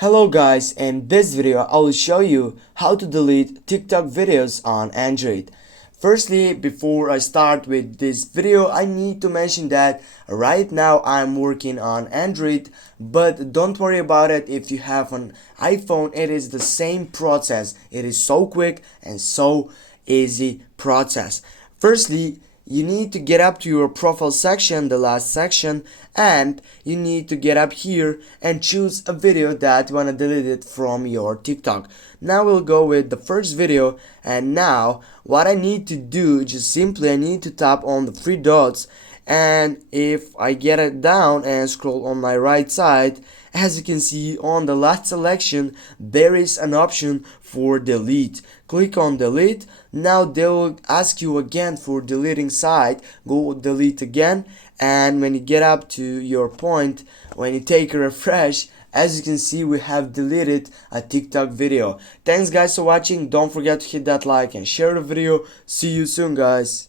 Hello guys, in this video I will show you how to delete TikTok videos on Android. Firstly, before I start with this video, I need to mention that right now I'm working on Android, but don't worry about it. If you have an iPhone, it is the same process. It is so quick and so easy process. Firstly, you need to get up to your profile section, the last section, and you need to get up here and choose a video that you want to delete it from your TikTok. Now we'll go with the first video, and now what I need to do, just simply I need to tap on the three dots, and if I get it down and scroll on my right side, as you can see on the last selection there is an option for delete. Click on delete. Now they will ask you again for deleting site. Go delete again, and when you get up to your point, when you take a refresh, as you can see we have deleted a TikTok video. Thanks guys for watching. Don't forget to hit that like and share the video. See you soon guys.